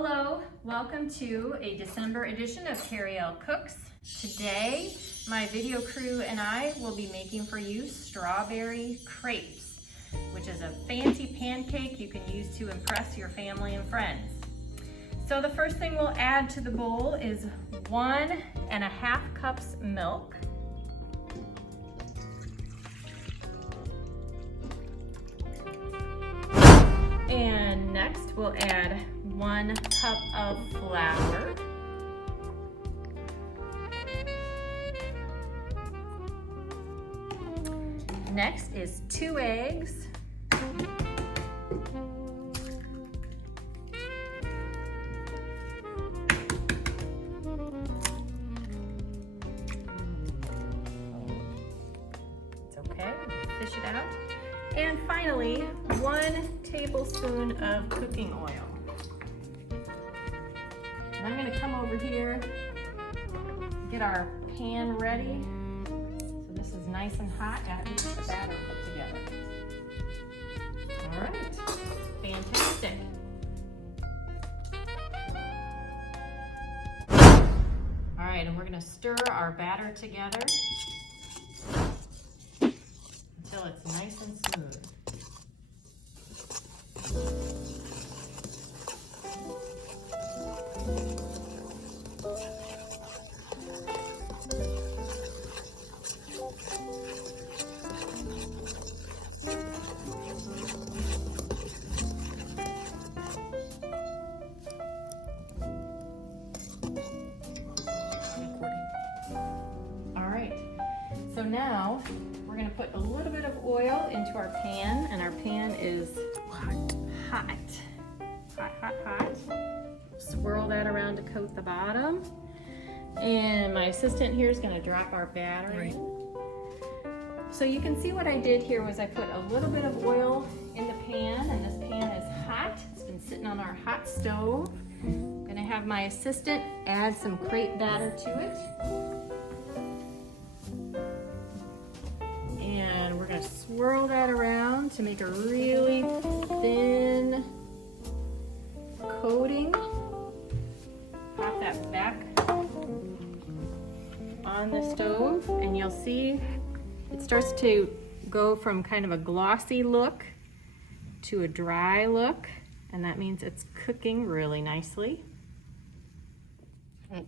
Hello, welcome to a December edition of Carrie L Cooks. Today, my video crew and I will be making for you strawberry crepes, which is a fancy pancake you can use to impress your family and friends. So the first thing we'll add to the bowl is 1.5 cups milk. And next we'll add 1 cup of flour. Next is 2 eggs. It's okay, fish it out. And finally, 1 tablespoon of cooking oil. And I'm gonna come over here, get our pan ready. So this is nice and hot after the batter put together. All right, fantastic. All right, and we're gonna stir our batter together until it's nice and smooth. So now we're going to put a little bit of oil into our pan, and our pan is hot. Swirl that around to coat the bottom. And my assistant here is going to drop our batter in. So you can see what I did here was I put a little bit of oil in the pan, and this pan is hot. It's been sitting on our hot stove. I'm going to have my assistant add some crepe batter to it. And we're going to swirl that around to make a really thin coating. Pop that back on the stove, and you'll see it starts to go from kind of a glossy look to a dry look, and that means it's cooking really nicely.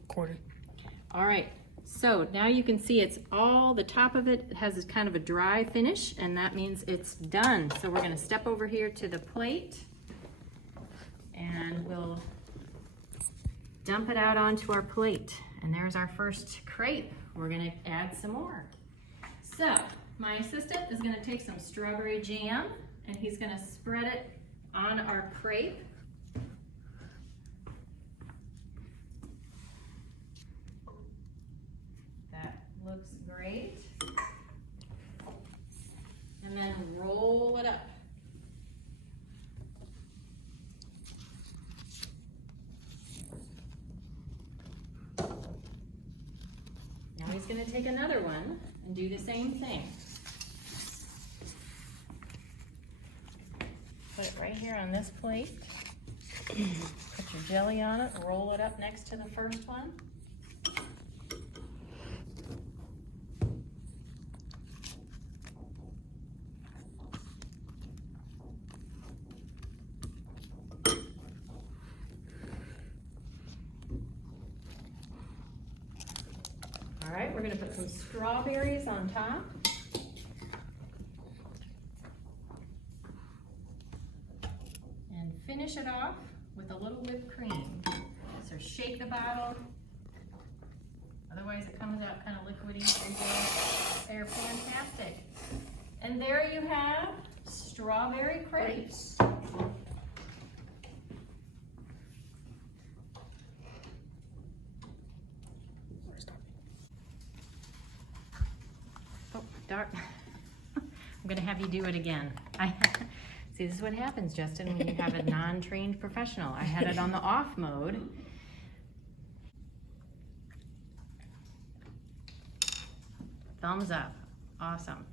Quarter. All right. So now you can see it's all, the top of it has kind of a dry finish, and that means it's done. So we're going to step over here to the plate and we'll dump it out onto our plate. And there's our first crepe. We're going to add some more. So my assistant is going to take some strawberry jam and he's going to spread it on our crepe. Looks great. And then roll it up. Now he's going to take another one and do the same thing. Put it right here on this plate. Put your jelly on it, roll it up next to the first one. All right, we're going to put some strawberries on top. And finish it off with a little whipped cream. So shake the bottle. Otherwise it comes out kind of liquidy. They're fantastic. And there you have strawberry crepes. I'm gonna have you do it again. See, this is what happens, Justin, when you have a non-trained professional. I had it on the off mode. Thumbs up. Awesome.